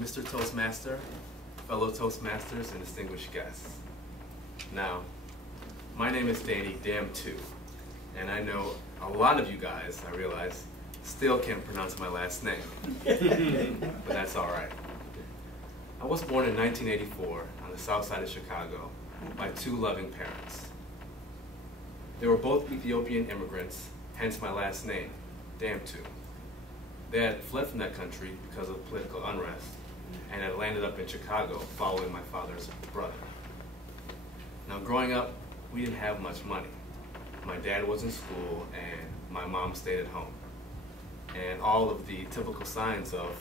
Mr. Toastmaster, fellow Toastmasters, and distinguished guests. Now, my name is Danny Dam2, and I know a lot of you guys, I realize, still can't pronounce my last name, but that's all right. I was born in 1984 on the south side of Chicago by two loving parents. They were both Ethiopian immigrants, hence my last name, Dam2. They had fled from that country because of political unrest and had landed up in Chicago following my father's brother. Now, growing up, we didn't have much money. My dad was in school and my mom stayed at home. And all of the typical signs of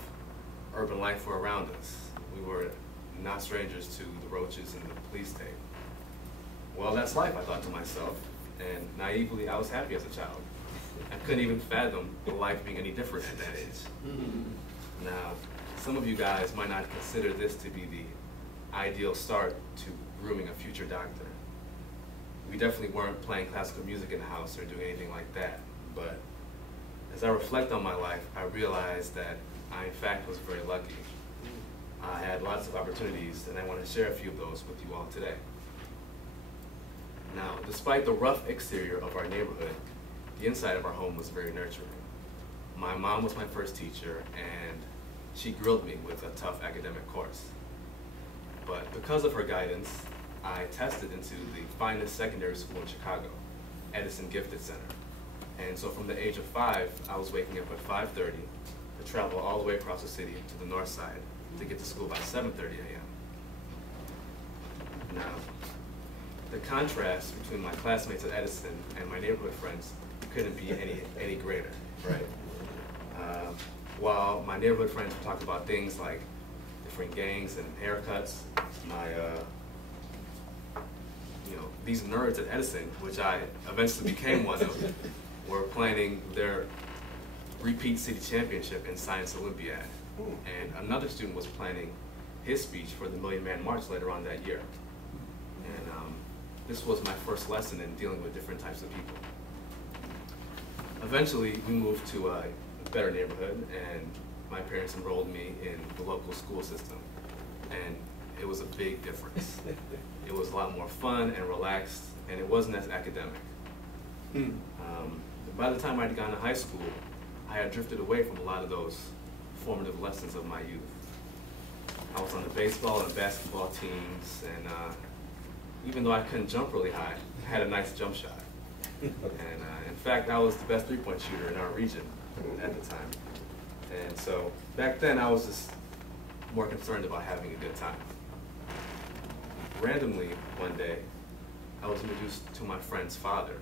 urban life were around us. We were not strangers to the roaches and the police tape. Well, that's life, I thought to myself, and naively, I was happy as a child. I couldn't even fathom life being any different at that age. Now, some of you guys might not consider this to be the ideal start to grooming a future doctor. We definitely weren't playing classical music in the house or doing anything like that, but as I reflect on my life, I realized that I, in fact, was very lucky. I had lots of opportunities, and I want to share a few of those with you all today. Now, despite the rough exterior of our neighborhood, the inside of our home was very nurturing. My mom was my first teacher, and she grilled me with a tough academic course. But because of her guidance, I tested into the finest secondary school in Chicago, Edison Gifted Center. And so from the age of 5, I was waking up at 5:30 to travel all the way across the city to the north side to get to school by 7:30 a.m. Now, the contrast between my classmates at Edison and my neighborhood friends couldn't be any greater, right? While my neighborhood friends would talk about things like different gangs and haircuts, these nerds at Edison, which I eventually became one of, were planning their repeat city championship in Science Olympiad. And another student was planning his speech for the Million Man March later on that year. And this was my first lesson in dealing with different types of people. Eventually, we moved to a better neighborhood, and my parents enrolled me in the local school system. And it was a big difference. It was a lot more fun and relaxed, and it wasn't as academic. By the time I'd gotten to high school, I had drifted away from a lot of those formative lessons of my youth. I was on the baseball and basketball teams, and even though I couldn't jump really high, I had a nice jump shot. And in fact, I was the best three-point shooter in our region at the time. And so back then, I was just more concerned about having a good time. Randomly, one day, I was introduced to my friend's father,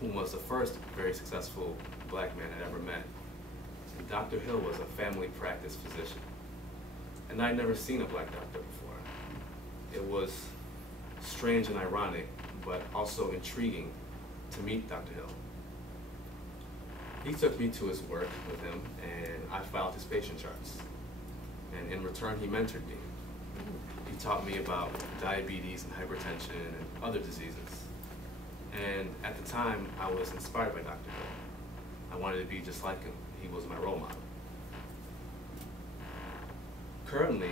whom was the first very successful black man I'd ever met. And Dr. Hill was a family practice physician. And I'd never seen a black doctor before. It was strange and ironic, but also intriguing to meet Dr. Hill. He took me to his work with him, and I filed his patient charts. And in return, he mentored me. He taught me about diabetes and hypertension and other diseases. And at the time, I was inspired by Dr. Hill. I wanted to be just like him. He was my role model. Currently,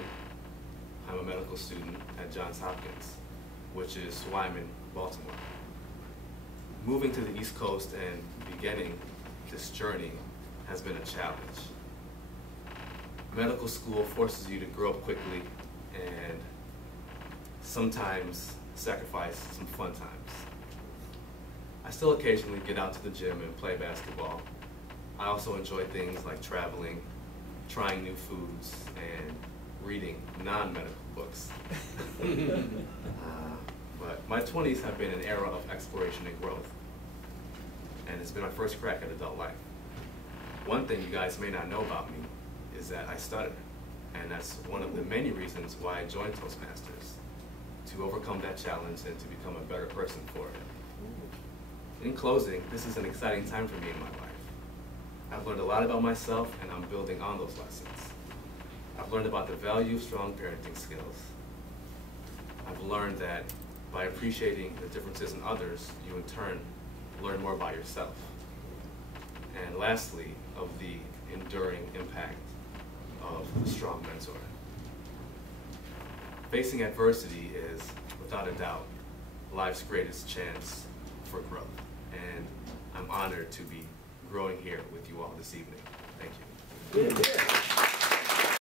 I'm a medical student at Johns Hopkins, which is why I'm in Baltimore. Moving to the East Coast and beginning this journey has been a challenge. Medical school forces you to grow up quickly and sometimes sacrifice some fun times. I still occasionally get out to the gym and play basketball. I also enjoy things like traveling, trying new foods, and reading non-medical books. But my 20s have been an era of exploration and growth, and it's been my first crack at adult life. One thing you guys may not know about me is that I stutter, and that's one of the many reasons why I joined Toastmasters, to overcome that challenge and to become a better person for it. In closing, this is an exciting time for me in my life. I've learned a lot about myself, and I'm building on those lessons. I've learned about the value of strong parenting skills. I've learned that by appreciating the differences in others, you in turn learn more about yourself. And lastly, of the enduring impact of a strong mentor. facing adversity is, without a doubt, life's greatest chance for growth. And I'm honored to be growing here with you all this evening. Thank you. Yeah.